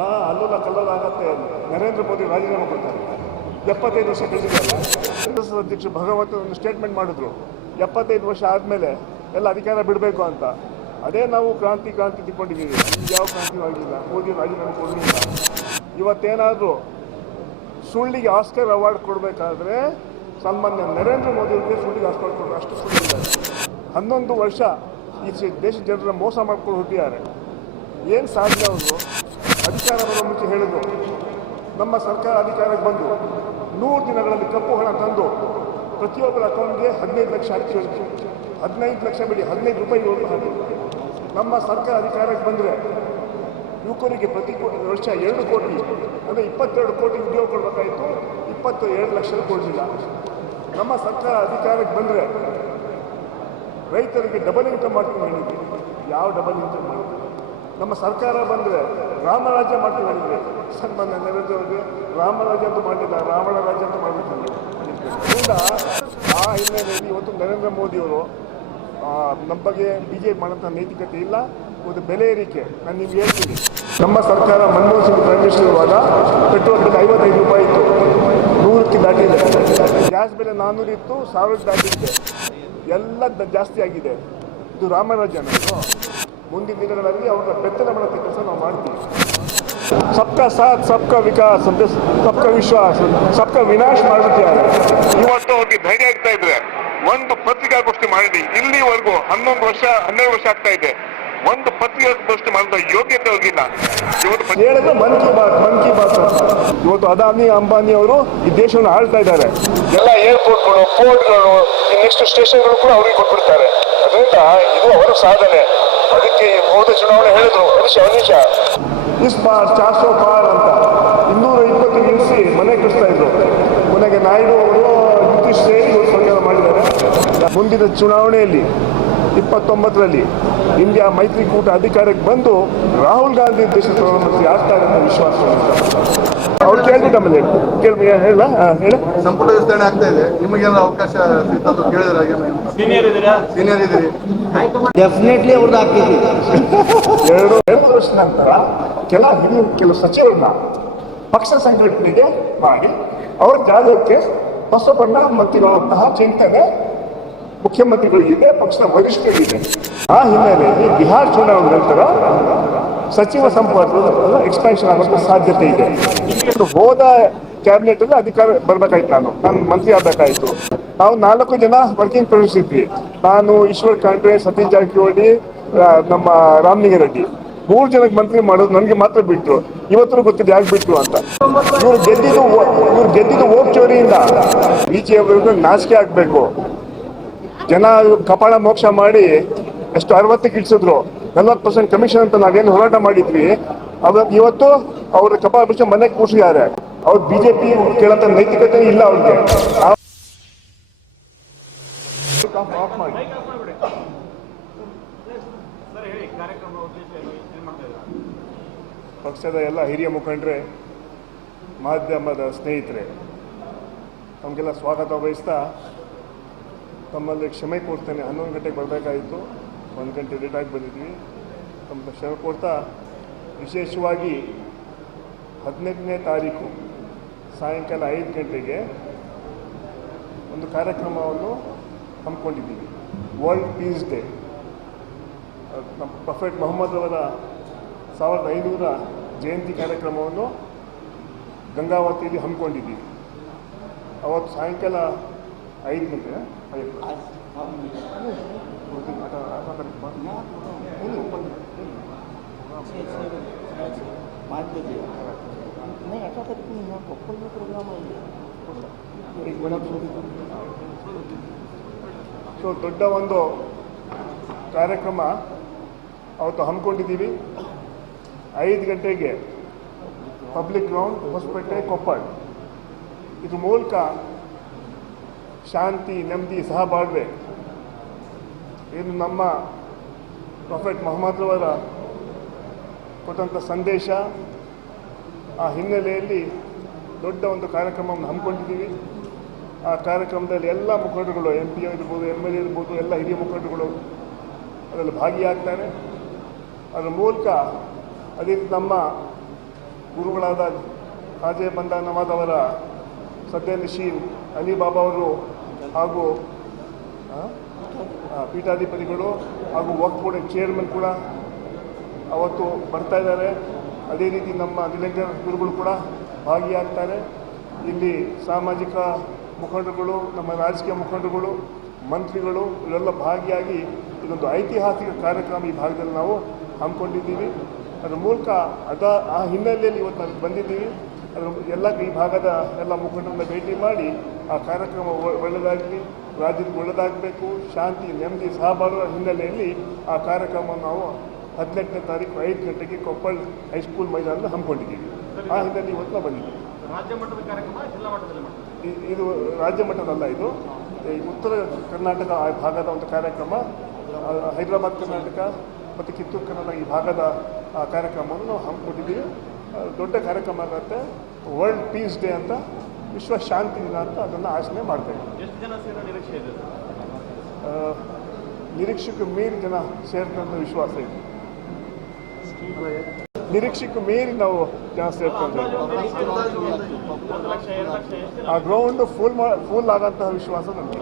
ಆ ಅಲ್ಲೆಲ್ಲ ಕಲ್ಲಲ್ಲ ಆಗತ್ತೆ ನರೇಂದ್ರ ಮೋದಿ ರಾಜೀನಾಮೆ ಕೊಡ್ತಾರೆ. ಎಪ್ಪತ್ತೈದು ವರ್ಷ ಕಳೆದಿದೆಯಲ್ಲ ಕಾಂಗ್ರೆಸ್ ಅಧ್ಯಕ್ಷ ಭಗವಂತ ಒಂದು ಸ್ಟೇಟ್ಮೆಂಟ್ ಮಾಡಿದ್ರು. ಎಪ್ಪತ್ತೈದು ವರ್ಷ ಆದಮೇಲೆ ಎಲ್ಲ ಅಧಿಕಾರ ಬಿಡಬೇಕು ಅಂತ. ಅದೇ ನಾವು ಕ್ರಾಂತಿ ಕ್ರಾಂತಿ ತಿಕ್ಕೊಂಡಿದ್ದೀವಿ ನಮ್ಗೆ ಯಾವ ಕ್ರಾಂತಿ ಆಗಿಲ್ಲ. ಮೋದಿ ರಾಜೀನಾಮೆ ಕೊಡಲಿಲ್ಲ. ಇವತ್ತೇನಾದರೂ ಸುಳ್ಳಿಗೆ ಆಸ್ಕರ್ ಅವಾರ್ಡ್ ಕೊಡಬೇಕಾದ್ರೆ ಸನ್ಮಾನ್ಯ ನರೇಂದ್ರ ಮೋದಿ ಅವರಿಗೆ ಸುಳ್ಳಿಗೆ ಆಸ್ಕರ್ ಕೊಡೋದು ಅಷ್ಟು ಸುಳ್ಳಿಲ್ಲ ಹನ್ನೊಂದು ವರ್ಷ ಈ ದೇಶ ದೇಶದ ಜನರ ಮೋಸ ಮಾಡ್ಕೊಂಡು ಹುಟ್ಟಿದ್ದಾರೆ. ಏನು ಸಾಧ್ಯ ಅವರು? ಅಧಿಕಾರ ಬರೋ ಮುಂಚೆ ಹೇಳಿದ್ರು. ನಮ್ಮ ಸರ್ಕಾರ ಅಧಿಕಾರಕ್ಕೆ ಬಂದು ನೂರು ದಿನಗಳಲ್ಲಿ ಕಪ್ಪು ಹಣ ತಂದು ಪ್ರತಿಯೊಬ್ಬರ ಅಕೌಂಟ್ಗೆ ಹದಿನೈದು ಲಕ್ಷ ಹಾಕಿ. ಹದಿನೈದು ಲಕ್ಷ ಬಿಡಿ, ಹದಿನೈದು ರೂಪಾಯಿವರೆಗೂ ಹಾಕಿ ನಮ್ಮ ಸರ್ಕಾರ ಅಧಿಕಾರಕ್ಕೆ ಬಂದರೆ ಯುವಕರಿಗೆ ಪ್ರತಿ ವರ್ಷ ಎರಡು ಕೋಟಿ, ಅಂದರೆ ಇಪ್ಪತ್ತೆರಡು ಕೋಟಿ ಉದ್ಯೋಗ ಕೊಡಬೇಕಾಯಿತು ಇಪ್ಪತ್ತು ಎರಡು ಲಕ್ಷ ಕೊಡಲಿಲ್ಲ ನಮ್ಮ ಸರ್ಕಾರ ಅಧಿಕಾರಕ್ಕೆ ಬಂದರೆ ರೈತರಿಗೆ ಡಬಲ್ ಇನ್ಕಮ್ ಮಾಡ್ತೀನಿ ಹೇಳಿದ್ವಿ. ಯಾವ ಡಬಲ್ ಇನ್ಕಮ್ ಮಾಡಿದ್ವಿ? ನಮ್ಮ ಸರ್ಕಾರ ಬಂದರೆ ರಾಮರಾಜ್ಯ ಮಾಡ್ತೀವಿ ಹೇಳಿದ್ರೆ ಸನ್ಮಾನ್ಯ ನರೇಂದ್ರ ಅವರಿಗೆ ರಾಮರಾಜ್ಯ ಅಂತ ಮಾಡಿಲ್ಲ ರಾವಣ ರಾಜ್ಯ ಅಂತ ಮಾಡಿದ್ದೀನಿ ಅದರಿಂದ ಆ ಹಿನ್ನೆಲೆಯಲ್ಲಿ ಇವತ್ತು ನರೇಂದ್ರ ಮೋದಿಯವರು ನಮ್ಮ ಬಗ್ಗೆ ಬಿ ಜೆ ಪಿ ಮಾಡೋಂಥ ನೈತಿಕತೆ ಇಲ್ಲ, ಒಂದು ಬೆಲೆ ಏರಿಕೆ. ನಾನು ನಿಮ್ಗೆ ಹೇಳ್ತೀನಿ. ನಮ್ಮ ಸರ್ಕಾರ Manmohan Singh prime minister petrol ಬೆಲೆ ಐವತ್ತೈದು ರೂಪಾಯಿ ಇತ್ತು. ನೂರಕ್ಕೆ ದಾಟಿದೆ. ಗ್ಯಾಸ್ ಬೆಲೆ ನಾನ್ನೂರು ಇತ್ತು, ಸಾವಿರ ದಾಟಿದೆ. ಎಲ್ಲ ಜಾಸ್ತಿ ಆಗಿದೆ. ಇದು ರಾಮರಾಜ್ಯ ಮುಂದಿನ ದಿನಗಳಲ್ಲಿ ಅವರ ಬೆತ್ತಲೆ ಮಾಡೋ ಕೆಲಸ ನಾವು ಮಾಡ್ತೀವಿ. ಸಬ್ಕಾ ಸಾಥ್ ಸಬ್ಕಾ ವಿಕಾಸ್ ಅಂತ ಸಬ್ಕಾ ವಿಶ್ವಾಸ್ ಸಬ್ಕಾ ವಿನಾಶ್ ಮಾಡುತ್ತೆ ಇವತ್ತು ಅವ್ರಿಗೆ ಧೈರ್ಯ ಆಗ್ತಾ ಇದ್ರೆ ಒಂದು ಪತ್ರಿಕಾಗೋಷ್ಠಿ ಮಾಡಿ ಇಲ್ಲಿವರೆಗೂ ಹನ್ನೊಂದು ವರ್ಷ ಹನ್ನೆರಡು ವರ್ಷ ಆಗ್ತಾ ಇದೆ. ಒಂದು ಪತ್ರಿಕಾಗೋಷ್ಠಿ ಮಾಡಿದ ಯೋಗ್ಯತೆ ಹೋಗಿಲ್ಲ ಇವತ್ತು ಹೇಳಿದ್ರೆ ಮನ್ ಕಿ ಬಾತ್ ಮನ್ ಕಿ ಬಾತ್ ಇವತ್ತು ಅದಾನಿ ಅಂಬಾನಿ ಅವರು ಈ ದೇಶವನ್ನು ಆಳ್ತಾ ಇದ್ದಾರೆ. ಎಲ್ಲ ಏರ್ಪೋರ್ಟ್ಗಳು ಪೋರ್ಟ್ಗಳು ನೆಕ್ಸ್ಟ್ ಸ್ಟೇಷನ್ಗಳು ಕೂಡ ಅವ್ರಿಗೆ ಕೊಟ್ಬಿಡ್ತಾರೆ. ಅದರಿಂದ ಇದು ಅವರ ಸಾಧನೆ. ಅದಕ್ಕೆ ಹೋದ ಚುನಾವಣೆ ಹೇಳಿದ್ರು. ಅನಿಶ ಅನಿಶ ಇಸ್ ಪಾರ್ ಚಾರ್ಸೋ ಪಾರ್ ಅಂತ. ಇನ್ನೂರ ಇಪ್ಪತ್ತು ನಿಲ್ಲಿಸಿ ಮನೆ ಕಟ್ಟಿಸ್ತಾ ಇದ್ರು. ಕೊನೆಗೆ ನಾಯ್ಡು ಅವರು ನಿತೀಶ್ ಸೇರಿ ಸಂಕಲನ ಮಾಡಿದ್ದಾರೆ. ಮುಂದಿನ ಚುನಾವಣೆಯಲ್ಲಿ ಇಪ್ಪತ್ತೊಂಬತ್ತರಲ್ಲಿ ಇಂಡಿಯಾ ಮೈತ್ರಿಕೂಟ ಅಧಿಕಾರಕ್ಕೆ ಬಂದು ರಾಹುಲ್ ಗಾಂಧಿ ದೇಶದ ಪ್ರಧಾನಮಂತ್ರಿ ಆಗ್ತಾರೆ ಅಂತ ವಿಶ್ವಾಸ ಅವ್ರು ಕೇಳ್ಬಿಟ್ಟು ಆಮೇಲೆ ಕೇಳಿ ಹೇಳ ಹೇಳ. ಸಂಪುಟ ವಿಸ್ತರಣೆ ಆಗ್ತಾ ಇದೆ. ನಿಮಗೇನಾದ್ರು ಅವಕಾಶ ಸಿಗ್ತದ್ದು ಕೇಳಿದ್ರೆ ಸೀನಿಯರ್ ಇದ್ದೀರಾ? ಸೀನಿಯರ್ ಇದ್ದೀರಿ. ಡೆಫಿನೆಟ್ಲಿ ಅವ್ರದ್ದು ಆಗ್ತೀವಿ ಎರಡು ಎರಡು ವರ್ಷ ನಂತರ ಕೆಲ ಹಿರಿಯ ಕೆಲವು ಸಚಿವರನ್ನ ಪಕ್ಷ ಸಂಘಟನೆಗೆ ಮಾಡಿ ಅವ್ರ ಜಾಗಕ್ಕೆ ಬಸವಣ್ಣ ಮತ್ತಿರುವಂತಹ ಚಿಂತನೆ ಮುಖ್ಯಮಂತ್ರಿಗಳಿಗಿದೆ ಪಕ್ಷದ ವರಿಷ್ಠರಿದೆ. ಆ ಹಿನ್ನೆಲೆಯಲ್ಲಿ ಬಿಹಾರ್ ಚುನಾವಣೆ ನಂತರ ಸಚಿವ ಸಂಪುಟ ಎಕ್ಸ್ಪಾನ್ಷನ್ ಆಗುವಂತ ಸಾಧ್ಯತೆ ಇದೆ. ಹೋದ ಕ್ಯಾಬಿನೆಟ್ ಅಲ್ಲಿ ಅಧಿಕಾರ ಬರ್ಬೇಕಾಯ್ತು ನಾನು. ನಾನು ಮಂತ್ರಿ ಆಗ್ಬೇಕಾಯ್ತು. ನಾವು ನಾಲ್ಕು ಜನ ವರ್ಕಿಂಗ್ ಪ್ರೆಸಿಡೆಂಟ್ಸ್ ಇದ್ವಿ. ನಾನು ಈಶ್ವರ್ ಖಂಡ್ರೆ ಸತೀಶ್ ಜಾರಕಿಹೊಳಿ ನಮ್ಮ ರಾಮಲಿಂಗ ರೆಡ್ಡಿ. ಮೂರು ಜನಕ್ಕೆ ಮಂತ್ರಿ ಮಾಡೋದು ನನಗೆ ಮಾತ್ರ ಬಿಟ್ಟರು ಇವತ್ತು ಗೊತ್ತಿದೆ ಯಾಕೆ ಬಿಟ್ಟರು ಅಂತ. ಇವ್ರು ಗೆದ್ದಿದ್ದು ಇವರು ಇವ್ರು ಗೆದ್ದಿದ್ದು ಓಟ್ ಚೋರಿಯಿಂದ ಬಿಜೆಪಿ ನಾಚಿಕೆ ಆಗ್ಬೇಕು. ಜನ ಕಪಾಳ ಮೋಕ್ಷ ಮಾಡಿ ಎಷ್ಟು ಅರವತ್ತಕ್ಕೆ ಇಳಿಸಿದ್ರು, ನಲ್ವತ್ತು ಪರ್ಸೆಂಟ್ ಕಮಿಷನ್ ಅಂತ ನಾವೇನು ಹೋರಾಟ ಮಾಡಿದ್ವಿ. ಅವ್ರ ಇವತ್ತು ಅವ್ರ ಕಪಾಳ ಮೋಕ್ಷ ಮನೆಗೆ ಕೂರಿಸಿದ್ದಾರೆ. ಅವ್ರು ಬಿಜೆಪಿ ಕೇಳಂತ ನೈತಿಕತೆ ಇಲ್ಲ ಅವ್ರಿಗೆ. ಪಕ್ಷದ ಎಲ್ಲ ಹಿರಿಯ ಮುಖಂಡರೇ, ಮಾಧ್ಯಮದ ಸ್ನೇಹಿತರೆ, ತಮಗೆಲ್ಲ ಸ್ವಾಗತ ವಹಿಸ್ತಾ ತಮ್ಮಲ್ಲಿ ಕ್ಷಮೆ ಕೊಡ್ತೇನೆ ಹನ್ನೊಂದು ಗಂಟೆಗೆ ಬರಬೇಕಾಯಿತು ಒಂದು ಗಂಟೆ ಲೇಟಾಗಿ ಬಂದಿದ್ವಿ. ತಮ್ಮ ಕ್ಷಮೆ ಕೊಡ್ತಾ ವಿಶೇಷವಾಗಿ ಹದಿನೆಂಟನೇ ತಾರೀಕು ಸಾಯಂಕಾಲ ಐದು ಗಂಟೆಗೆ ಒಂದು ಕಾರ್ಯಕ್ರಮವನ್ನು ಹಮ್ಮಿಕೊಂಡಿದ್ದೀವಿ. ವರ್ಲ್ಡ್ ಪೀಸ್ ಡೇ ನಮ್ಮ ಪ್ರೊಫೆಟ್ ಮೊಹಮ್ಮದ್ ಅವರ ಸಾವಿರದ ಐನೂರ ಜಯಂತಿ ಕಾರ್ಯಕ್ರಮವನ್ನು ಗಂಗಾವತಿಯಲ್ಲಿ ಹಮ್ಮಿಕೊಂಡಿದ್ದೀವಿ. ಅವತ್ತು ಸಾಯಂಕಾಲ ಐದು ಗಂಟೆ ಐದು नहीं ऐसा करके यहाँ कोप्पल में प्रोग्राम है ಸೊ ದೊಡ್ಡ ಒಂದು ಕಾರ್ಯಕ್ರಮ ಅವತ್ತು ಹಮ್ಮಿಕೊಂಡಿದ್ದೀವಿ ಐದು ಗಂಟೆಗೆ ಪಬ್ಲಿಕ್ ಗ್ರೌಂಡ್ ಹೊಸಪೇಟೆ ಕೊಪ್ಪಳ ಇದ್ರ ಮೂಲಕ ಶಾಂತಿ, ನೆಮ್ಮದಿ ಸಹಬಾಳ್ವೆ ಇದು ನಮ್ಮ ಪ್ರೊಫೆಟ್ ಮೊಹಮ್ಮದ್ರವರ ಕೊಟ್ಟಂಥ ಸಂದೇಶ, ಆ ಹಿನ್ನೆಲೆಯಲ್ಲಿ ದೊಡ್ಡ ಒಂದು ಕಾರ್ಯಕ್ರಮವನ್ನು ಹಮ್ಮಿಕೊಂಡಿದ್ದೀವಿ. ಆ ಕಾರ್ಯಕ್ರಮದಲ್ಲಿ ಎಲ್ಲ ಮುಖಂಡರುಗಳು ಎಂ ಪಿ ಇರ್ಬೋದು ಎಂ ಎಲ್ ಎ ಇರ್ಬೋದು, ಎಲ್ಲ ಹಿರಿಯ ಮುಖಂಡರುಗಳು ಅದರಲ್ಲಿ ಭಾಗಿಯಾಗ್ತಾರೆ. ಅದರ ಮೂಲಕ ಅದೇ ನಮ್ಮ ಗುರುಗಳಾದ ಹಾಜೆ ಬಂದ ನವಾದವರ ಅವರ ಸದ್ಯ ನಶೀನ್ ಅಲಿ ಬಾಬಾ ಅವರು ಹಾಗೂ ಪೀಠಾಧಿಪತಿಗಳು ಹಾಗೂ ವಕ್ಫ್ ಬೋರ್ಡ್ ಚೇರ್ಮನ್ ಕೂಡ ಅವತ್ತು ಬರ್ತಾ ಇದ್ದಾರೆ. ಅದೇ ರೀತಿ ನಮ್ಮ ನಿಲಂಗರ ಗುರುಗಳು ಕೂಡ ಭಾಗಿಯಾಗ್ತಾರೆ. ಇಲ್ಲಿ ಸಾಮಾಜಿಕ ಮುಖಂಡರುಗಳು, ನಮ್ಮ ರಾಜಕೀಯ ಮುಖಂಡರುಗಳು, ಮಂತ್ರಿಗಳು, ಇವರೆಲ್ಲ ಭಾಗಿಯಾಗಿ ಇದೊಂದು ಐತಿಹಾಸಿಕ ಕಾರ್ಯಕ್ರಮ ಈ ಭಾಗದಲ್ಲಿ ನಾವು ಹಮ್ಮಿಕೊಂಡಿದ್ದೀವಿ. ಅದರ ಮೂಲಕ ಅದ, ಆ ಹಿನ್ನೆಲೆಯಲ್ಲಿ ಇವತ್ತು ನಾವು ಬಂದಿದ್ದೀವಿ. ಎಲ್ಲ ಈ ಭಾಗದ ಎಲ್ಲ ಮುಖಂಡರನ್ನ ಭೇಟಿ ಮಾಡಿ ಆ ಕಾರ್ಯಕ್ರಮ ಒಳ್ಳೆಯದಾಗಲಿ ರಾಜ್ಯಕ್ಕೆ ಒಳ್ಳೆಯದಾಗಬೇಕು ಶಾಂತಿ ನೆಮ್ಮದಿ ಸಹಬಾಳುವ ಹಿನ್ನೆಲೆಯಲ್ಲಿ ಆ ಕಾರ್ಯಕ್ರಮವನ್ನು ನಾವು ಹದಿನೆಂಟನೇ ತಾರೀಕು ಐದು ಗಂಟೆಗೆ ಕೊಪ್ಪಳ ಹೈಸ್ಕೂಲ್ ಮೈದಾನದಲ್ಲಿ ಹಮ್ಮಿಕೊಂಡಿದ್ದೀವಿ. ಆ ಹಿನ್ನೆಲೆ ಇವತ್ತು ನಾವು ಬಂದಿದ್ದೀವಿ. ರಾಜ್ಯ ಮಟ್ಟದ ಕಾರ್ಯಕ್ರಮ ಜಿಲ್ಲಾ ಮಟ್ಟದಲ್ಲಿ ಇದು ರಾಜ್ಯ ಮಟ್ಟದಲ್ಲ ಇದು. ಈ ಉತ್ತರ ಕರ್ನಾಟಕ ಆ ಭಾಗದ ಒಂದು ಕಾರ್ಯಕ್ರಮ ಹೈದರಾಬಾದ್ ಕರ್ನಾಟಕ ಮತ್ತು ಕಿತ್ತೂರು ಕನ್ನಡ ಈ ಭಾಗದ ಆ ಕಾರ್ಯಕ್ರಮವನ್ನು ನಾವು ಹಮ್ಮಿಕೊಂಡಿದ್ದೀವಿ. ದೊಡ್ಡ ಕಾರ್ಯಕ್ರಮ ಆಗುತ್ತೆ. ವರ್ಲ್ಡ್ ಪೀಸ್ ಡೇ ಅಂತ ವಿಶ್ವ ಶಾಂತಿ ದಿನ ಅಂತ ಅದನ್ನು ಆಚರಣೆ ಮಾಡ್ತಾ ಎಷ್ಟು ಜನ ಸೇರೋ ನಿರೀಕ್ಷೆ ಇದೆ ಸರ್? ಆ, ನಿರೀಕ್ಷೆಗೂ ಮೀರಿ ಜನ ಸೇರ್ತಾರೆ ವಿಶ್ವಾಸ ಇದೆ. ನಿರೀಕ್ಷೆಗೆ ಮೀರಿ ನಾವು ಜನ ಸೇರ್ಕೊಂಡು ಆ ಗ್ರೌಂಡ್ ಫುಲ್ ಫುಲ್ ಆದಂತಹ ವಿಶ್ವಾಸ ನನಗೆ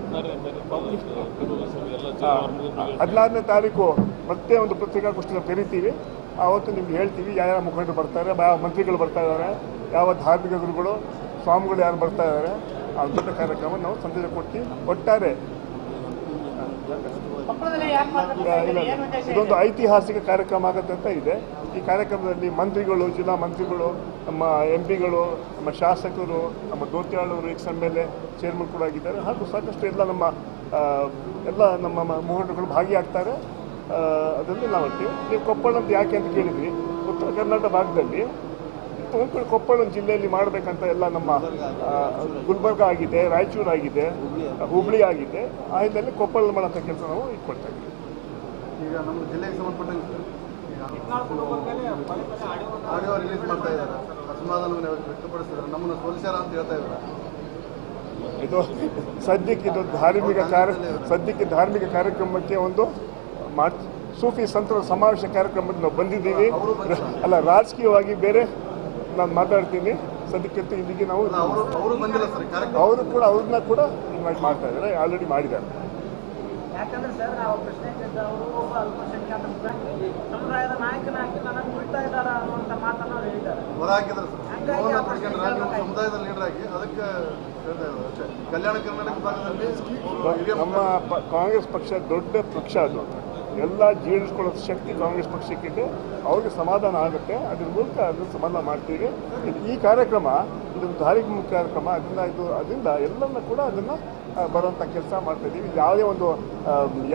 ಹದಿನಾರನೇ ತಾರೀಕು ಮತ್ತೆ ಒಂದು ಪತ್ರಿಕಾಗೋಷ್ಠಿನ ಕರಿತೀವಿ. ಆವತ್ತು ನಿಮ್ಗೆ ಹೇಳ್ತೀವಿ ಯಾವ ಮುಖಂಡರು ಬರ್ತಾರೆ ಯಾವ ಮಂತ್ರಿಗಳು ಬರ್ತಾ ಇದ್ದಾರೆ ಯಾವ ಧಾರ್ಮಿಕ ಗುರುಗಳು ಸ್ವಾಮಿಗಳು ಯಾರು ಬರ್ತಾ ಇದ್ದಾರೆ ಆ ದೊಡ್ಡ ಕಾರ್ಯಕ್ರಮ ನಾವು ಸಂದೇಶ ಕೊಟ್ಟು ಒಟ್ಟಾರೆ. ಇದೊಂದು ಐತಿಹಾಸಿಕ ಕಾರ್ಯಕ್ರಮ ಆಗುತ್ತೆ ಅಂತ ಇದೆ. ಈ ಕಾರ್ಯಕ್ರಮದಲ್ಲಿ ಮಂತ್ರಿಗಳು ಜಿಲ್ಲಾ ಮಂತ್ರಿಗಳು ನಮ್ಮ ಎಂ ಪಿಗಳು ನಮ್ಮ ಶಾಸಕರು ನಮ್ಮ ದೋತ್ಯಾಳವರು ex M L A chairman ಕೂಡ ಆಗಿದ್ದಾರೆ. ಹಾಗೂ ಸಾಕಷ್ಟು ಎಲ್ಲ ನಮ್ಮ ಎಲ್ಲ ನಮ್ಮ ಮುಖಂಡರುಗಳು ಭಾಗಿಯಾಗ್ತಾರೆ. ಅದರಲ್ಲಿ ನಾವು ಅಂತೀವಿ ನೀವು ಕೊಪ್ಪಳ ಅಂತ ಯಾಕೆ ಅಂತ ಕೇಳಿದ್ವಿ ಉತ್ತರ ಕರ್ನಾಟಕ ಭಾಗದಲ್ಲಿ ತುಮಕೂರು ಕೊಪ್ಪಳ ಜಿಲ್ಲೆಯಲ್ಲಿ ಮಾಡಬೇಕಂತ ಎಲ್ಲ ನಮ್ಮ ಗುಲ್ಬರ್ಗ ಆಗಿದೆ ರಾಯಚೂರು ಆಗಿದೆ ಹುಬ್ಳಿ ಆಗಿದೆ. ಆ ಹಿನ್ನೆಲೆ ಕೊಪ್ಪಳ ಮಾಡೋಂಥ ಕೆಲಸ ನಾವು ಇಟ್ಕೊಳ್ತಾ ಇದ್ದೀವಿ. ಈಗ ನಮ್ಮ ಜಿಲ್ಲೆಗೆ ಸಂಬಂಧಪಟ್ಟಂತೆ ಆಡಿಯೋ ರಿಲೀಸ್ ಮಾಡ್ತಾ ಇದ್ದಾರೆ. ಅಸಮಾಧಾನವನ್ನು ವ್ಯಕ್ತಪಡಿಸಿದ್ದಾರೆ. ನಮ್ಮನ್ನು ಸೋಲಿಸ್ಯಾರ ಅಂತ ಹೇಳ್ತಾ ಇದ್ದಾರೆ. ಇದು ಸದ್ಯಕ್ಕೆ ಇದು ಧಾರ್ಮಿಕ ಕಾರ್ಯ ಸದ್ಯಕ್ಕೆ ಧಾರ್ಮಿಕ ಕಾರ್ಯಕ್ರಮಕ್ಕೆ ಒಂದು ಮಾಡ್ ಸೂಫಿ ಸಂತರ ಸಮಾವೇಶ ಕಾರ್ಯಕ್ರಮಕ್ಕೆ ನಾವು ಬಂದಿದ್ದೀವಿ. ಅಲ್ಲ ರಾಜಕೀಯವಾಗಿ ಬೇರೆ ನಾನು ಮಾತಾಡ್ತೀನಿ. ಸದ್ಯಕ್ಕೆ ಇಲ್ಲಿಗೆ ನಾವು ಅವರು ಕೂಡ ಅವ್ರನ್ನ ಕೂಡ ಇನ್ವೈಟ್ ಮಾಡ್ತಾ ಇದ್ದಾರೆ. ಆಲ್ರೆಡಿ ಮಾಡಿದ್ದಾರೆ. ನಮ್ಮ ಕಾಂಗ್ರೆಸ್ ಪಕ್ಷ ದೊಡ್ಡ ಪಕ್ಷ ಅದು. ಎಲ್ಲ ಜೀರ್ಣಿಸ್ಕೊಳ್ಳೋ ಶಕ್ತಿ ಕಾಂಗ್ರೆಸ್ ಪಕ್ಷಕ್ಕಿದೆ ಅವ್ರಿಗೆ ಸಮಾಧಾನ ಆಗುತ್ತೆ. ಅದ್ರ ಮೂಲಕ ಅದನ್ನು ಸಮಾಧಾನ ಮಾಡ್ತೀವಿ. ಈ ಕಾರ್ಯಕ್ರಮ ಇದೊಂದು ಧಾರ್ಮಿಕ ಕಾರ್ಯಕ್ರಮ. ಅದರಿಂದ ಇದು ಅದರಿಂದ ಎಲ್ಲರನ್ನ ಕೂಡ ಅದನ್ನು ಬರುವಂಥ ಕೆಲಸ ಮಾಡ್ತಾ ಇದ್ದೀವಿ ಯಾವುದೇ ಒಂದು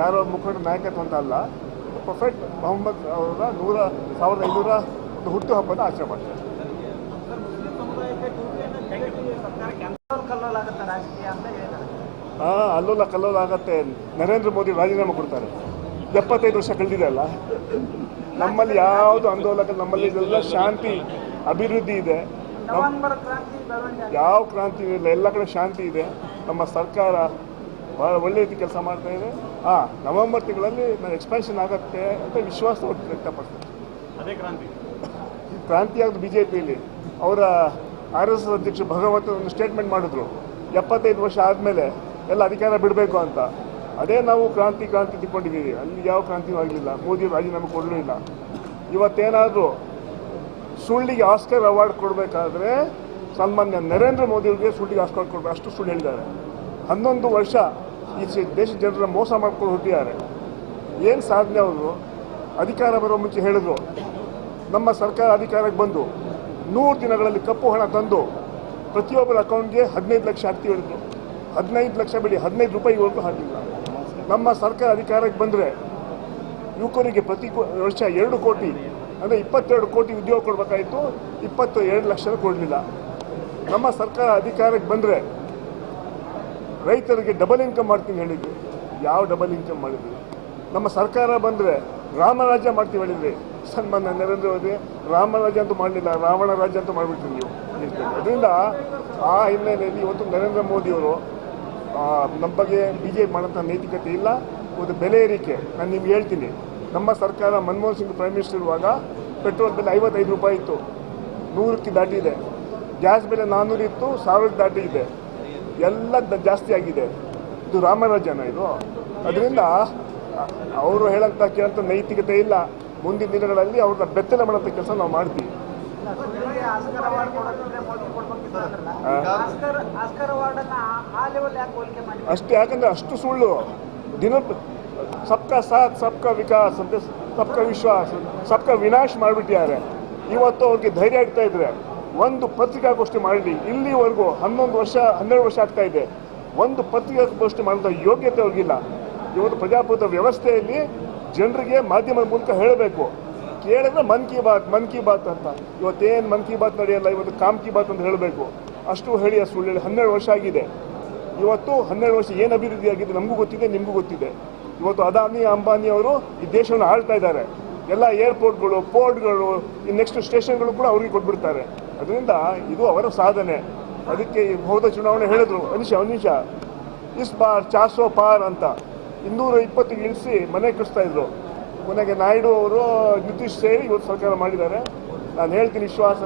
ಯಾರೋ ಮುಖಂಡ ನಾಯಕತ್ವ ಅಂತ ಅಲ್ಲ. ಪರ್ಫೆಕ್ಟ್ ಮೊಹಮ್ಮದ್ ಅವರ ನೂರ ಸಾವಿರದ ಐನೂರ ಒಂದು ಹುಟ್ಟುಹಬ್ಬನ ಆಚರಣೆ ಮಾಡ್ತಾರೆ. ಹಾಂ ಅಲ್ಲೋಲ ಕಲ್ಲೋಲ ಆಗತ್ತೆ ನರೇಂದ್ರ ಮೋದಿ ರಾಜೀನಾಮೆ ಕೊಡ್ತಾರೆ. ಎಪ್ಪತ್ತೈದು ವರ್ಷ ಕಳೆದಿದೆ ಅಲ್ಲ? ನಮ್ಮಲ್ಲಿ ಯಾವುದು ಆಂದೋಲಕ ನಮ್ಮಲ್ಲಿ ಇದೆಲ್ಲ ಶಾಂತಿ ಅಭಿವೃದ್ಧಿ ಇದೆ. ಯಾವ ಕ್ರಾಂತಿ ಇಲ್ಲ ಎಲ್ಲ ಕಡೆ ಶಾಂತಿ ಇದೆ. ನಮ್ಮ ಸರ್ಕಾರ ಭಾಳ ಒಳ್ಳೆ ರೀತಿ ಕೆಲಸ ಮಾಡ್ತಾ ಇದೆ. ಹಾಂ ನವೆಂಬರ್ ತಿಂಗಳಲ್ಲಿ ನಾನು ಎಕ್ಸ್ಪ್ಯಾನ್ಷನ್ ಆಗುತ್ತೆ ಅಂತ ವಿಶ್ವಾಸ ಒಟ್ಟು ವ್ಯಕ್ತಪಡ್ತೀನಿ ಅದೇ ಕ್ರಾಂತಿ. ಕ್ರಾಂತಿ ಆಗೋದು ಬಿ ಜೆ ಪಿಯಲ್ಲಿ ಅವರ ಆರ್ ಎಸ್ ಎಸ್ ಅಧ್ಯಕ್ಷರು ಭಗವತ್ ಒಂದು ಸ್ಟೇಟ್ಮೆಂಟ್ ಮಾಡಿದ್ರು. ಎಪ್ಪತ್ತೈದು ವರ್ಷ ಆದಮೇಲೆ ಎಲ್ಲ ಅಧಿಕಾರ ಬಿಡಬೇಕು ಅಂತ. ಅದೇ ನಾವು ಕ್ರಾಂತಿ ಕ್ರಾಂತಿ ತಿಕ್ಕೊಂಡಿದ್ದೀವಿ ಅಲ್ಲಿ ಯಾವ ಕ್ರಾಂತಿಯೂ ಆಗಲಿಲ್ಲ ಮೋದಿ ರಾಜೀನಾಮೆ ಇಲ್ಲ. ಇವತ್ತೇನಾದರೂ ಸುಳ್ಳಿಗೆ ಆಸ್ಕರ್ ಅವಾರ್ಡ್ ಕೊಡಬೇಕಾದ್ರೆ ಸನ್ಮಾನ್ಯ ನರೇಂದ್ರ ಮೋದಿ ಅವರಿಗೆ ಸುಳ್ಳಿಗೆ ಆಸ್ಕರ್ ಕೊಡಬೇಕು. ಅಷ್ಟು ಸುಳ್ಳು ಹೇಳಿದ್ದಾರೆ. ಹನ್ನೊಂದು ವರ್ಷ ಈ ದೇಶ ದೇಶದ ಜನರ ಮೋಸ ಮಾಡ್ಕೊಂಡು ಹುಟ್ಟಿದ್ದಾರೆ. ಏನು ಸಾಧನೆ ಅವರು? ಅಧಿಕಾರ ಬರೋ ಮುಂಚೆ ಹೇಳಿದ್ರು. ನಮ್ಮ ಸರ್ಕಾರ ಅಧಿಕಾರಕ್ಕೆ ಬಂದು ನೂರು ದಿನಗಳಲ್ಲಿ ಕಪ್ಪು ಹಣ ತಂದು ಪ್ರತಿಯೊಬ್ಬರ ಅಕೌಂಟ್ಗೆ ಹದಿನೈದು ಲಕ್ಷ ಹಾಕ್ತೀವಿ ಹೇಳಿದ್ರು. ಹದಿನೈದು ಲಕ್ಷ ಬಿಡಿ ಹದಿನೈದು ರೂಪಾಯಿವರೆಗೂ ಹಾಕಿಲ್ಲ ನಮ್ಮ ಸರ್ಕಾರ ಅಧಿಕಾರಕ್ಕೆ ಬಂದರೆ ಯುವಕರಿಗೆ ಪ್ರತಿ ವರ್ಷ ಎರಡು ಕೋಟಿ, ಅಂದರೆ ಇಪ್ಪತ್ತೆರಡು ಕೋಟಿ ಉದ್ಯೋಗ ಕೊಡಬೇಕಾಯಿತು ಇಪ್ಪತ್ತು ಎರಡು ಲಕ್ಷ ಕೊಡಲಿಲ್ಲ. ನಮ್ಮ ಸರ್ಕಾರ ಅಧಿಕಾರಕ್ಕೆ ಬಂದರೆ ರೈತರಿಗೆ ಡಬಲ್ ಇನ್ಕಮ್ ಮಾಡ್ತೀನಿ ಹೇಳಿದ್ವಿ ಯಾವ ಡಬಲ್ ಇನ್ಕಮ್ ಮಾಡಿದ್ವಿ ನಮ್ಮ ಸರ್ಕಾರ ಬಂದರೆ ರಾಮರಾಜ್ಯ ಮಾಡ್ತೀವಿ ಹೇಳಿದ್ವಿ ಸನ್ಮಾನ್ಯ ನರೇಂದ್ರ ಮೋದಿ ರಾಮರಾಜ್ಯ ಅಂತೂ ಮಾಡಲಿಲ್ಲ, ರಾವಣ ರಾಜ್ಯ ಅಂತೂ ಮಾಡಿಬಿಟ್ರಿ ನೀವು. ಅದರಿಂದ ಆ ಹಿನ್ನೆಲೆಯಲ್ಲಿ ಇವತ್ತು ನರೇಂದ್ರ ಮೋದಿಯವರು ನಮ್ಮ ಬಗ್ಗೆ ಬಿ ಜೆ ಪಿ ಮಾಡೋಂಥ ನೈತಿಕತೆ ಇಲ್ಲ. ಒಂದು ಬೆಲೆ ಏರಿಕೆ. ನಾನು ನಿಮ್ಗೆ ಹೇಳ್ತೀನಿ. ನಮ್ಮ ಸರ್ಕಾರ ಮನಮೋಹನ್ ಸಿಂಗ್ ಪ್ರೈಮ್ ಮಿನಿಸ್ಟರ್ ಇರುವಾಗ ಪೆಟ್ರೋಲ್ ಬೆಲೆ ಐವತ್ತೈದು ರೂಪಾಯಿ ಇತ್ತು. ನೂರಕ್ಕೆ ದಾಟಿದೆ ಗ್ಯಾಸ್ ಬೆಲೆ ನಾನ್ನೂರು ಇತ್ತು. ಸಾವಿರಕ್ಕೆ ದಾಟಿದೆ ಎಲ್ಲ ದ- ಜಾಸ್ತಿ ಆಗಿದೆ. ಇದು ರಾಮರಾಜ್ಯನ ಇದು. ಅದರಿಂದ ಅವರು ಹೇಳಂತ ಕೇಳಂತ ನೈತಿಕತೆ ಇಲ್ಲ. ಮುಂದಿನ ದಿನಗಳಲ್ಲಿ ಅವ್ರನ್ನ ಬೆತ್ತಲೆ ಮಾಡೋಂಥ ಕೆಲಸ ನಾವು ಮಾಡ್ತೀವಿ. ಅಷ್ಟೇ ಯಾಕಂದ್ರೆ ಅಷ್ಟು ಸುಳ್ಳು. ದಿನ ಸಬ್ಕಾ ಸಾಥ್ ಸಬ್ಕಾ ವಿಕಾಸ್ ಅಂತ ಸಬ್ಕಾ ವಿಶ್ವಾಸ್ ಸಬ್ಕಾ ವಿನಾಶ್ ಮಾಡಿಬಿಟ್ಟಿದ್ದಾರೆ. ಇವತ್ತು ಅವ್ರಿಗೆ ಧೈರ್ಯ ಆಗ್ತಾ ಇದ್ರೆ ಒಂದು ಪತ್ರಿಕಾಗೋಷ್ಠಿ ಮಾಡಿ ಇಲ್ಲಿವರೆಗೂ ಹನ್ನೊಂದು ವರ್ಷ ಹನ್ನೆರಡು ವರ್ಷ ಆಗ್ತಾ ಇದೆ. ಒಂದು ಪತ್ರಿಕಾಗೋಷ್ಠಿ ಮಾಡಿದ ಯೋಗ್ಯತೆ ಅವ್ರಿಗಿಲ್ಲ. ಇವತ್ತು ಪ್ರಜಾಪ್ರಭುತ್ವ ವ್ಯವಸ್ಥೆಯಲ್ಲಿ ಜನರಿಗೆ ಮಾಧ್ಯಮದ ಮೂಲಕ ಹೇಳಬೇಕು. ಕೇಳಿದ್ರೆ ಮನ್ ಕಿ ಬಾತ್, ಮನ್ ಕಿ ಬಾತ್ ಅಂತ. ಇವತ್ತೇನು ಮನ್ ಕಿ ಬಾತ್ ನಡೆಯಲ್ಲ, ಇವತ್ತು ಕಾಮ್ ಕಿ ಬಾತ್ ಅಂತ ಹೇಳಬೇಕು. ಅಷ್ಟು ಹೇಳಿ ಆ ಸುಳ್ಳು ಹೇಳಿ ಹನ್ನೆರಡು ವರ್ಷ ಆಗಿದೆ. ಇವತ್ತು ಹನ್ನೆರಡು ವರ್ಷ ಏನು ಅಭಿವೃದ್ಧಿ ಆಗಿದೆ ನಮಗೂ ಗೊತ್ತಿದೆ, ನಿಮಗೂ ಗೊತ್ತಿದೆ. ಇವತ್ತು ಅದಾನಿ, ಅಂಬಾನಿ ಅವರು ಈ ದೇಶವನ್ನು ಆಳ್ತಾ ಇದ್ದಾರೆ. ಎಲ್ಲ ಏರ್ಪೋರ್ಟ್ಗಳು, ಪೋರ್ಟ್ಗಳು, ಈ ನೆಕ್ಸ್ಟ್ ಸ್ಟೇಷನ್ಗಳು ಕೂಡ ಅವ್ರಿಗೆ ಕೊಟ್ಬಿಡ್ತಾರೆ. ಅದರಿಂದ ಇದು ಅವರ ಸಾಧನೆ. ಅದಕ್ಕೆ ಈ ಹೋದ ಚುನಾವಣೆ ಹೇಳಿದ್ರು. ಅನಿಶ ಅನಿಶ ಇಸ್ ಪಾರ್ ಚಾರ್ಸೋ ಪಾರ್ ಅಂತ. ಇನ್ನೂರ ಇಪ್ಪತ್ತಿಗೆ ಇಳಿಸಿ ಮನೆ ಕಟ್ಸ್ತಾ ಇದ್ರು. ಕೊನೆಗೆ ನಾಯ್ಡು ಅವರು ನಿತೀಶ್ ಸೇರಿ ಇವತ್ತು ಸರ್ಕಾರ ಮಾಡಿದ್ದಾರೆ. ನಾನು ಹೇಳ್ತೀನಿ ವಿಶ್ವಾಸ,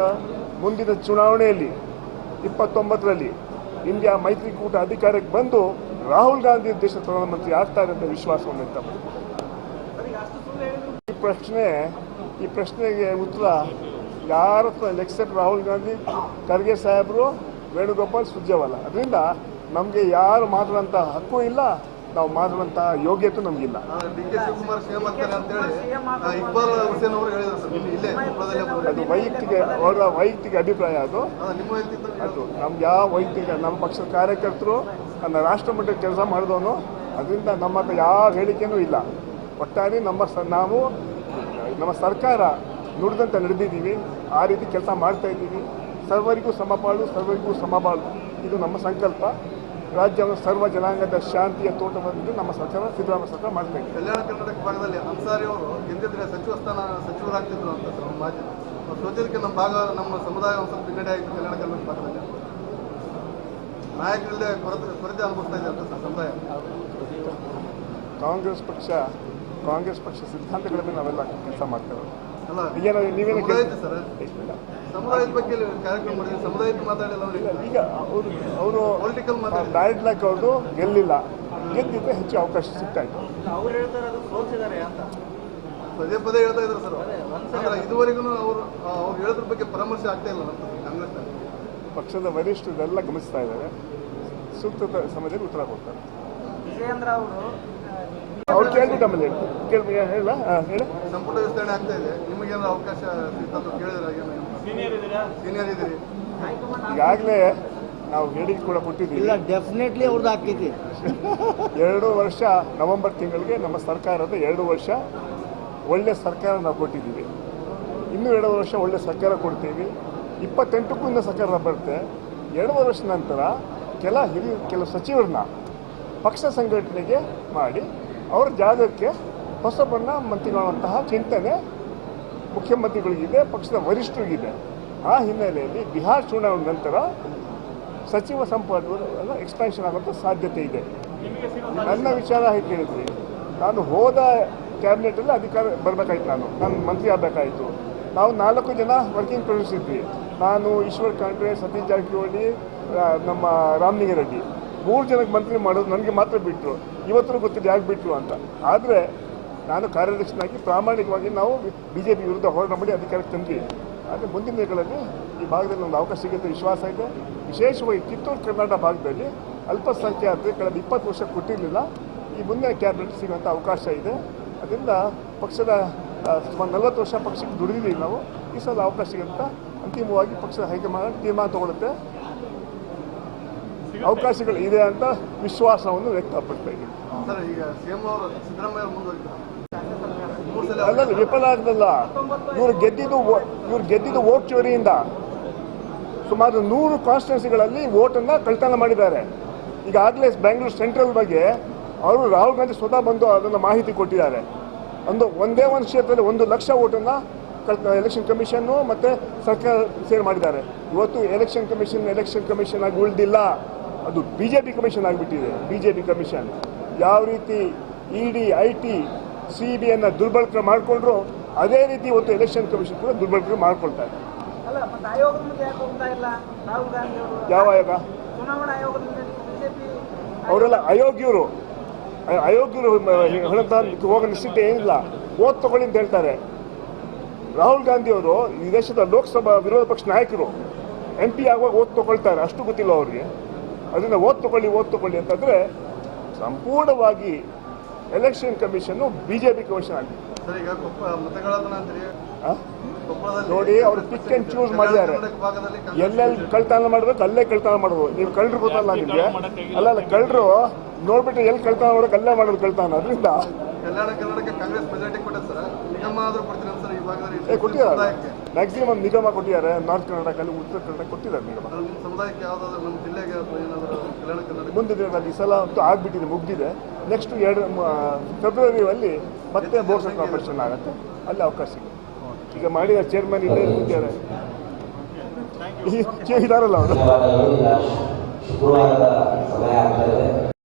ಮುಂದಿನ ಚುನಾವಣೆಯಲ್ಲಿ ಇಪ್ಪತ್ತೊಂಬತ್ತರಲ್ಲಿ ಇಂಡಿಯಾ ಮೈತ್ರಿಕೂಟ ಅಧಿಕಾರಕ್ಕೆ ಬಂದು ರಾಹುಲ್ ಗಾಂಧಿ ದೇಶದ ಪ್ರಧಾನಮಂತ್ರಿ ಆಗ್ತಾರೆ ಅಂತ ವಿಶ್ವಾಸವನ್ನು ವ್ಯಕ್ತಪಡಿಸಿದ್ದಾರೆ ಈ ಪ್ರಶ್ನೆ, ಈ ಪ್ರಶ್ನೆಗೆ ಉತ್ತರ ಯಾರ ಎಕ್ಸೆಪ್ಟ್ ರಾಹುಲ್ ಗಾಂಧಿ, ಖರ್ಗೆ ಸಾಹೇಬರು, ವೇಣುಗೋಪಾಲ್, ಸುರ್ಜೇವಾಲ. ಅದರಿಂದ ನಮಗೆ ಯಾರು ಮಾತಾಡೋಂಥ ಹಕ್ಕು ಇಲ್ಲ. ನಾವು ಮಾಡುವಂಥ ಯೋಗ್ಯತೆ ನಮಗಿಲ್ಲ. ಅದು ವೈಯಕ್ತಿಕ ಅವರ ವೈಯಕ್ತಿಕ ಅಭಿಪ್ರಾಯ ಅದು. ಅದು ನಮ್ಗೆ ಯಾವ ವೈಯಕ್ತಿಕ ನಮ್ಮ ಪಕ್ಷದ ಕಾರ್ಯಕರ್ತರು ನನ್ನ ರಾಷ್ಟ್ರ ಮಟ್ಟದ ಕೆಲಸ ಮಾಡಿದವನು ಅದರಿಂದ ನಮ್ಮ ಹತ್ರ ಯಾವ ಹೇಳಿಕೆನೂ ಇಲ್ಲ. ಒಟ್ಟಾರೆ ನಮ್ಮ ಸ ನಾವು ನಮ್ಮ ಸರ್ಕಾರ ನುಡಿದಂತೆ ನಡೆದಿದ್ದೀವಿ ಆ ರೀತಿ ಕೆಲಸ ಮಾಡ್ತಾ ಇದ್ದೀವಿ. ಸರ್ವರಿಗೂ ಸಮಪಾಳು ಸರ್ವರಿಗೂ ಸಮಬಾಳು ಇದು ನಮ್ಮ ಸಂಕಲ್ಪ. ರಾಜ್ಯವನ್ನು ಸರ್ವ ಜನಾಂಗದ ಶಾಂತಿಯ ತೋಟವನ್ನು ನಮ್ಮ ಸರ್ಕಾರ ಸಿದ್ದರಾಮಯ್ಯ ಸರ್ಕಾರ ಮಾಡಬೇಕು. ಕಲ್ಯಾಣ ಕರ್ನಾಟಕ ಭಾಗದಲ್ಲಿ ಅನ್ಸಾರಿ ಅವರು ಗೆದ್ದಿದ್ರೆ ಸಚಿವ ಸ್ಥಾನ ಸಚಿವರಾಗ್ತಿದ್ರು ಅಂತ ಸರ್ ನಮ್ಮ ಮಾಜಿ. ಸೋತಿದ್ದಕ್ಕೆ ನಮ್ಮ ಭಾಗ ನಮ್ಮ ಸಮುದಾಯ ಒಂದು ಸ್ವಲ್ಪ ಹಿನ್ನಡೆ ಆಯಿತು ಕಲ್ಯಾಣ ಕರ್ನಾಟಕ ಭಾಗದಲ್ಲಿ. ನಾಯಕರಲ್ಲೇ ಕೊರತೆ ಕೊರತೆ ಅನುಭವಿಸ್ತಾ ಇದೆ ಅಂತ ಸರ್ ಸಮುದಾಯ ಕಾಂಗ್ರೆಸ್ ಪಕ್ಷ ಕಾಂಗ್ರೆಸ್ ಪಕ್ಷ ಸಿದ್ಧಾಂತಗಳ ಮೇಲೆ ನಾವೆಲ್ಲ ಕೆಲಸ ಮಾಡ್ತೇವೆ ಅಲ್ಲ ಏನೋ ನೀವೇನು ಸರ್. ಸಮುದಾಯದ ಬಗ್ಗೆ ಕಾರ್ಯಕ್ರಮ ಮಾಡಿದ್ರೆ ಸಮುದಾಯದ ಮಾತಾಡಿಲ್ಲ ಅವ್ರಿಗೆ ಈಗ ಅವರು ಅವರು ಪೊಲಿಟಿಕಲ್ ಮಾತಾಡಿ ಬ್ಯಾಡ್ ಲಕ್ ಅವರು ಗೆಲ್ಲಿಲ್ಲ. ಗೆದ್ದಿದ್ರೆ ಹೆಚ್ಚು ಅವಕಾಶ ಸಿಗ್ತಾ ಇತ್ತು. ಅವ್ರು ಹೇಳ್ತಾರೆ ಅದು ಸೋಲ್ಸಿದ್ದಾರೆ ಅಂತ. ಪದೇ ಪದೇ ಹೇಳ್ತಾ ಇದ್ರು ಸರ್ ಅಂದ್ರೆ ಇದುವರೆಗೂ ಅವರು ಅವ್ರು ಹೇಳೋದ್ರ ಬಗ್ಗೆ ಪರಾಮರ್ಶೆ ಆಗ್ತಾ ಇಲ್ಲ ನಮ್ಮ ಕಾಂಗ್ರೆಸ್ ಪಕ್ಷದ ವರಿಷ್ಠರೆಲ್ಲ ಗಮನಿಸ್ತಾ ಇದ್ದಾರೆ. ಸೂಕ್ತ ಸಮಯದಲ್ಲಿ ಉತ್ತರ ಕೊಡ್ತಾರೆ. ವಿಜಯೇಂದ್ರ ಅವರು ಅವ್ರು ಕೇಳ್ಬಿಟ್ಟು ಆಮೇಲೆ ಹೇಳ್ತಾರೆ ಹೇಳ ಹೇಳ. ಸಂಪುಟ ವಿಸ್ತರಣೆ ಆಗ್ತಾ ಇದೆ. ನಿಮಗೇನಾದ್ರು ಅವಕಾಶ ಅಂತ ಕೇಳಿದ್ರೆ ಏನು ಸೀನಿಯರ್ ಇದ್ದೀರಾ? ಸೀನಿಯರ್ ಇದ್ದೀರಿ. ಈಗಾಗಲೇ ನಾವು ಹೇಳಿಕೆ ಕೂಡ ಕೊಟ್ಟಿದ್ದೀವಿ. ಇಲ್ಲ ಡೆಫಿನೆಟ್ಲಿ ಅವ್ರದ್ದು ಆಗ್ತೈತಿ. ಎರಡು ವರ್ಷ ನವೆಂಬರ್ ತಿಂಗಳಿಗೆ ನಮ್ಮ ಸರ್ಕಾರದ ಎರಡು ವರ್ಷ ಒಳ್ಳೆ ಸರ್ಕಾರ ನಾವು ಕೊಟ್ಟಿದ್ದೀವಿ. ಇನ್ನೂ ಎರಡು ವರ್ಷ ಒಳ್ಳೆ ಸರ್ಕಾರ ಕೊಡ್ತೀವಿ. ಇಪ್ಪತ್ತೆಂಟಕ್ಕೂ ಇನ್ನೂ ಸರ್ಕಾರ ಬರುತ್ತೆ. ಎರಡು ವರ್ಷ ನಂತರ ಕೆಲ ಹಿರಿಯ ಕೆಲವು ಸಚಿವರನ್ನ ಪಕ್ಷ ಸಂಘಟನೆಗೆ ಮಾಡಿ ಅವ್ರ ಜಾಗಕ್ಕೆ ಹೊಸಬನ್ನ ಮಂತ್ರಿಗಳಂತಹ ಮಾಡುವಂತಹ ಚಿಂತನೆ ಮುಖ್ಯಮಂತ್ರಿಗಳಿಗಿದೆ, ಪಕ್ಷದ ವರಿಷ್ಠರಿಗಿದೆ. ಆ ಹಿನ್ನೆಲೆಯಲ್ಲಿ ಬಿಹಾರ್ ಚುನಾವಣೆ ನಂತರ ಸಚಿವ ಸಂಪುಟ ಎಕ್ಸ್ಪಾನ್ಷನ್ ಆಗುವಂಥ ಸಾಧ್ಯತೆ ಇದೆ. ನನ್ನ ವಿಚಾರ ಹೇಗೆ ಹೇಳಿದ್ರಿ, ನಾನು ಹೋದ ಕ್ಯಾಬಿನೆಟಲ್ಲಿ ಅಧಿಕಾರ ಬರಬೇಕಾಯ್ತು ನಾನು. ನಾನು ಮಂತ್ರಿ ಆಗಬೇಕಾಯಿತು. ನಾವು ನಾಲ್ಕು ಜನ ವರ್ಕಿಂಗ್ ಪ್ರೆಸಿಡೆಂಟ್ಸ್ ಇದ್ವಿ. ನಾನು ಈಶ್ವರ್ ಖಂಡ್ರೆ, ಸತೀಶ್ ಜಾರಕಿಹೊಳಿ ನಮ್ಮ ರಾಮ್ಲಿಂಗ ರೆಡ್ಡಿ ಮೂರು ಜನಕ್ಕೆ ಮಂತ್ರಿ ಮಾಡೋದು ನನಗೆ ಮಾತ್ರ ಬಿಟ್ಟರು ಇವತ್ತೂ ಗೊತ್ತಿದೆ ಯಾಕೆ ಬಿಟ್ಟರು ಅಂತ. ಆದರೆ ನಾನು ಕಾರ್ಯಾಧ್ಯಕ್ಷನಾಗಿ ಪ್ರಾಮಾಣಿಕವಾಗಿ ನಾವು ಬಿ ಜೆ ಪಿ ವಿರುದ್ಧ ಹೋರಾಟ ಮಾಡಿ ಅಧಿಕಾರಕ್ಕೆ ತಂದ್ವಿ ಆದರೆ ಮುಂದಿನ ದಿನಗಳಲ್ಲಿ ಈ ಭಾಗದಲ್ಲಿ ಒಂದು ಅವಕಾಶ ಸಿಗುತ್ತೆ ವಿಶ್ವಾಸ ಇದೆ. ವಿಶೇಷವಾಗಿ ಕಿತ್ತೂರು, ಕರ್ನಾಟಕ ಭಾಗದಲ್ಲಿ ಅಲ್ಪಸಂಖ್ಯಾತರು ಕಳೆದ ಇಪ್ಪತ್ತು ವರ್ಷ ಕೊಟ್ಟಿರಲಿಲ್ಲ. ಈ ಮುಂದಿನ ಕ್ಯಾಬಿನೆಟ್ ಸಿಗುವಂಥ ಅವಕಾಶ ಇದೆ. ಅದರಿಂದ ಪಕ್ಷದ ಸುಮಾರು ನಲವತ್ತು ವರ್ಷ ಪಕ್ಷಕ್ಕೆ ದುಡಿದಿದ್ದೀವಿ ನಾವು. ಈ ಸಲ ಅವಕಾಶ ಸಿಗುತ್ತ ಅಂತಿಮವಾಗಿ ಪಕ್ಷದ ಹೈಕಮಾಂಡ್ ತೀರ್ಮಾನ ತಗೊಳ್ಳುತ್ತೆ. ಅವಕಾಶಗಳು ಇದೆ ಅಂತ ವಿಶ್ವಾಸವನ್ನು ವ್ಯಕ್ತಪಡ್ತಾ ಇದ್ದೀವಿ ಸರ್ ಈಗ ಸಿಎಂ ಅವರು ಸಿದ್ದರಾಮಯ್ಯ ಮುಂದುವರಿತಾರೆ ಮೂರು ಸಲ ಅಲ್ಲಲ್ಲ ವಿಫಲ ಆಗದಲ್ಲ. ಇವರು ಗೆದ್ದಿದ್ದು ಇವರು ಗೆದ್ದಿದ್ದು ವೋಟ್ ಚೋರಿಯಿಂದ. ಸುಮಾರು ನೂರು ಕಾನ್ಸ್ಟಿಟ್ಯೂನ್ಸಿಗಳಲ್ಲಿ ವೋಟನ್ನು ಕಳ್ತನ ಮಾಡಿದ್ದಾರೆ. ಈಗಾಗಲೇ ಬೆಂಗಳೂರು ಸೆಂಟ್ರಲ್ ಬಗ್ಗೆ ಅವರು ರಾಹುಲ್ ಗಾಂಧಿ ಸ್ವತಃ ಬಂದು ಅದನ್ನು ಮಾಹಿತಿ ಕೊಟ್ಟಿದ್ದಾರೆ. ಒಂದು, ಒಂದೇ ಒಂದು ಕ್ಷೇತ್ರದಲ್ಲಿ ಒಂದು ಲಕ್ಷ ವೋಟನ್ನು ಎಲೆಕ್ಷನ್ ಕಮಿಷನ್ನು ಮತ್ತು ಸರ್ಕಾರ ಸೇರ್ ಮಾಡಿದ್ದಾರೆ. ಇವತ್ತು ಎಲೆಕ್ಷನ್ ಕಮಿಷನ್ ಎಲೆಕ್ಷನ್ ಕಮಿಷನ್ ಆಗಿ ಉಳಿದಿಲ್ಲ. ಅದು ಬಿ ಜೆ ಪಿ ಕಮಿಷನ್ ಆಗಿಬಿಟ್ಟಿದೆ. ಬಿ ಜೆ ಪಿ ಕಮಿಷನ್ ಯಾವ ರೀತಿ E D I T C B ಅನ್ನು ದುರ್ಬಳಕೆ ಮಾಡಿಕೊಂಡ್ರು ಅದೇ ರೀತಿ ಇವತ್ತು ಎಲೆಕ್ಷನ್ ಕಮಿಷನ್ ಕೂಡ ದುರ್ಬಳಕೆ ಗಾಂಧಿ ಅವರು. ಯಾವ ಆಯೋಗ? ಅವರೆಲ್ಲ ಅಯೋಗ್ಯರು ಅಯೋಗ್ಯರು ಹೇಳಂತ ಹೋಗೋ ನಿಶ್ಚಿತ ಏನಿಲ್ಲ. ಓದ್ ತಗೊಳ್ಳಿ ಅಂತ ಹೇಳ್ತಾರೆ. ರಾಹುಲ್ ಗಾಂಧಿ ಅವರು ಈ ದೇಶದ ಲೋಕಸಭಾ ವಿರೋಧ ಪಕ್ಷ ನಾಯಕರು. ಎಂ ಪಿ ಆಗುವಾಗ ಓದ್ ತಗೊಳ್ತಾರೆ. ಅಷ್ಟು ಗೊತ್ತಿಲ್ಲ ಅವ್ರಿಗೆ. ಅದರಿಂದ ಓದ್ ತಗೊಳ್ಳಿ ಓದ್ ತಗೊಳ್ಳಿ ಅಂತಂದ್ರೆ ಸಂಪೂರ್ಣವಾಗಿ ಎಲೆಕ್ಷನ್ ಕಮಿಷನ್ ಬಿಜೆಪಿ ಕಮಿಷನ್ ಆಗಿದೆ. ಸರ್ ಈಗ ಕೊಪ್ಪ ಮತಗಳನ್ನ ಅಂದ್ರಿ ಆ? ಕೊಪ್ಪಳದಲ್ಲಿ ನೋಡಿ, ಅವ್ರು ಪಿಕ್ ಅಂಡ್ ಚೂಸ್ ಮಾಡಿದ್ದಾರೆ. ಎಲ್ಲೆಲ್ಲಿ ಕಳ್ತನ ಮಾಡ್ಬೇಕು ಅಲ್ಲೇ ಕಳ್ತನ ಮಾಡೋದು ನೀವು ಕಳ್ಳರು ಗೊತ್ತಲ್ಲ ನಿಮಗೆ? ಅಲ್ಲ ಅಲ್ಲ ಕಳ್ಳರು ನೋಡ್ಬಿಟ್ಟು ಎಲ್ಲಿ ಕಳ್ತನ ಮಾಡೋಕೆ ಅಲ್ಲೇ ಮಾಡೋದು ಕಳ್ತಾನ. ಅದರಿಂದ ಕೊಟ್ಟಿದ್ದಾರೆ. ಮ್ಯಾಕ್ಸಿಮಮ್ ನಿಗಮ ಕೊಟ್ಟಿದ್ದಾರೆ. ನಾರ್ತ್ ಕರ್ನಾಟಕ ಉತ್ತರ ಕರ್ನಾಟಕ ಕೊಟ್ಟಿದ್ದಾರೆ ನಿಗಮ. ಮುಂದಿನ ದಿನಗಳಲ್ಲಿ ಈ ಸಲ ಅಂತೂ ಆಗಿಬಿಟ್ಟಿದೆ ಮುಗ್ದಿದೆ. ನೆಕ್ಸ್ಟ್ ಎರಡು ಫೆಬ್ರವರಿಯಲ್ಲಿ ಮತ್ತೆ ಬೋರ್ಡ್ಸ್ ಕಾಂಪಿಟೇಷನ್ ಆಗುತ್ತೆ. ಅಲ್ಲಿ ಅವಕಾಶ ಸಿಗುತ್ತೆ ಈಗ ಮಾಡಿದ ಚೇರ್ಮನ್ ಇಲ್ಲೇ ಇದ್ದಾರೆ. ಇದಾರಲ್ಲ ಅವರು.